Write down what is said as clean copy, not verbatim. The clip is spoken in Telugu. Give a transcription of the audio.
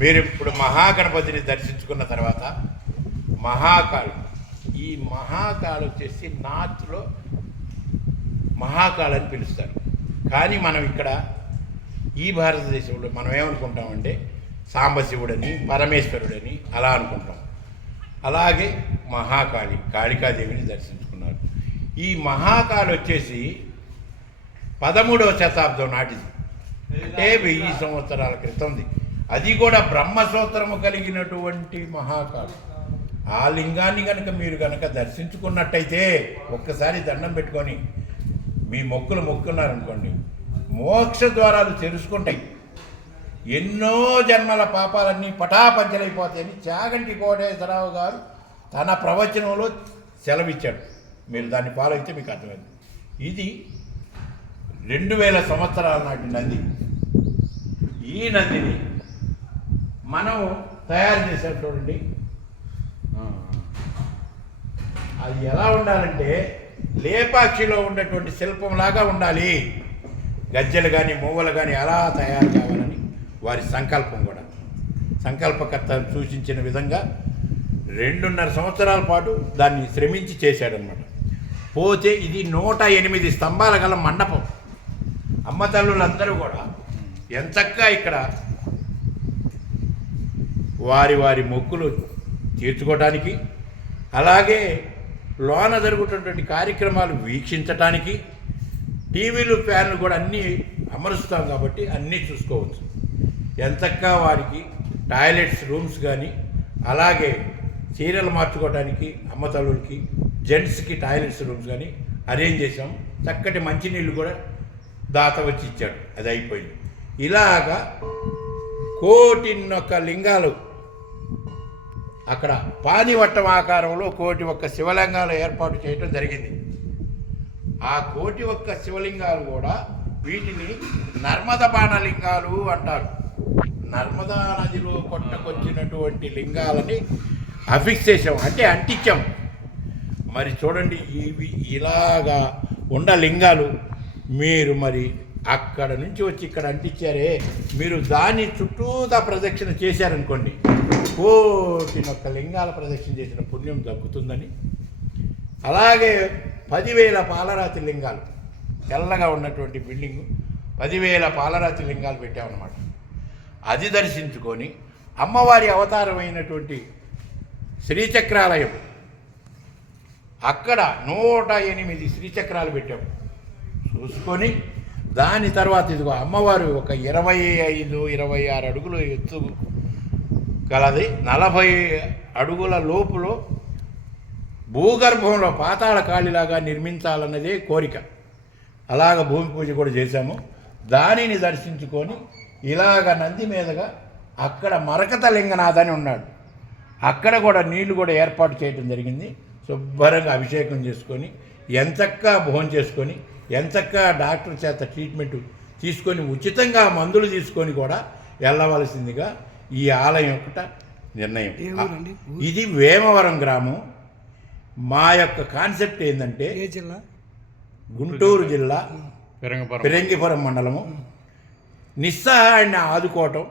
మీరు ఇప్పుడు మహాగణపతిని దర్శించుకున్న తర్వాత మహాకాళి, ఈ మహాకాళి వచ్చేసి నార్త్లో మహాకాళి అని పిలుస్తారు. కానీ మనం ఇక్కడ ఈ భారతదేశంలో మనం ఏమనుకుంటామంటే సాంబశివుడని, పరమేశ్వరుడని అలా అనుకుంటాం. అలాగే మహాకాళి, కాళికాదేవిని దర్శించుకున్నారు. ఈ మహాకాళి వచ్చేసి 13వ శతాబ్దం నాటిది, అంటే 1000 సంవత్సరాల క్రితంది. అది కూడా బ్రహ్మసూత్రము కలిగినటువంటి మహాకాళి. ఆ లింగాన్ని కనుక మీరు కనుక దర్శించుకున్నట్టయితే ఒక్కసారి దండం పెట్టుకొని మీ మొక్కులు మొక్కున్నారనుకోండి, మోక్ష ద్వారాలు తెరుచుకుంటాయి. ఎన్నో జన్మల పాపాలన్నీ పటాపంచలైపోతాయని చాగంటి కోటేశ్వరరావు గారు తన ప్రవచనంలో సెలవిచ్చాడు. మీరు దాన్ని ఫాలో అయితే మీకు అర్థమైంది. ఇది 2000 సంవత్సరాల నాటి నంది. ఈ నందిని మనం తయారు చేసాం చూడండి. అది ఎలా ఉండాలంటే లేపాక్షిలో ఉన్నటువంటి శిల్పంలాగా ఉండాలి. గజ్జెలు కానీ మూవలు కానీ అలా తయారు కావాలని వారి సంకల్పం కూడా. సంకల్పకర్త సూచించిన విధంగా 2.5 సంవత్సరాల పాటు దాన్ని శ్రమించి చేశాడనమాట. పోతే ఇది 108 స్తంభాల గల మండపం. అమ్మ తల్లులందరూ కూడా ఎంచక్కా ఇక్కడ వారి వారి మొక్కులు తీర్చుకోవడానికి, అలాగే లోన జరుగుతున్నటువంటి కార్యక్రమాలు వీక్షించటానికి టీవీలు, ఫ్యాన్లు కూడా అన్నీ అమరుస్తాం కాబట్టి అన్నీ చూసుకోవచ్చు. ఎంచక్కా వారికి టాయిలెట్స్ రూమ్స్ కానీ, అలాగే చీరలు మార్చుకోవడానికి అమ్మ తల్లులకి, జెంట్స్కి టాయిలెట్స్ రూమ్స్ కానీ అరేంజ్ చేసాం. చక్కటి మంచినీళ్ళు కూడా దాత వచ్చి ఇచ్చాడు. అది అయిపోయింది. ఇలాగా 1,01 లింగాలు అక్కడ పానివట్టం ఆకారంలో 1,01 శివలింగాలు ఏర్పాటు చేయడం జరిగింది. ఆ 1,01 శివలింగాలు కూడా వీటిని నర్మదపాన లింగాలు అంటారు. నర్మదా నదిలో కొట్టకొచ్చినటువంటి లింగాలని అఫిక్స్ చేసాం, అంటే అంటించాం. మరి చూడండి, ఇవి ఇలాగా ఉన్న లింగాలు మీరు మరి అక్కడ నుంచి వచ్చి ఇక్కడ అంటించారే, మీరు దాని చుట్టూతా ప్రదక్షిణ చేశారనుకోండి, 1,01 లింగాల ప్రదక్షిణ చేసిన పుణ్యం దక్కుతుందని. అలాగే 10,000 పాలరాతి లింగాలు, తెల్లగా ఉన్నటువంటి బిల్డింగు 10,000 పాలరాతి లింగాలు పెట్టామన్నమాట. అది దర్శించుకొని అమ్మవారి అవతారమైనటువంటి శ్రీచక్రాలయం, అక్కడ 108 శ్రీచక్రాలు పెట్టాము చూసుకొని, దాని తర్వాత ఇదిగో అమ్మవారు ఒక 25-26 అడుగులు ఎత్తు గలది, 40 అడుగుల లోపులో భూగర్భంలో పాతాళ కాళిలాగా నిర్మించాలన్నదే కోరిక. అలాగ భూమి పూజ కూడా చేశాము. దానిని దర్శించుకొని ఇలాగ నంది మీదగా అక్కడ మరకత లింగనాథ్ అని ఉన్నాడు, అక్కడ కూడా నీళ్లు కూడా ఏర్పాటు చేయడం జరిగింది. శుభ్రంగా అభిషేకం చేసుకొని ఎంచక్కా భోజనం చేసుకొని ఎంచక్కా డాక్టర్ చేత ట్రీట్మెంట్ తీసుకొని ఉచితంగా మందులు తీసుకొని కూడా వెళ్ళవలసిందిగా ఈ ఆలయం యొక్క నిర్ణయం. ఇది వేమవరం గ్రామం. మా యొక్క కాన్సెప్ట్ ఏంటంటే గుంటూరు జిల్లా ఫిరంగిపురం మండలము, నిస్సహాయాన్ని ఆదుకోవటం,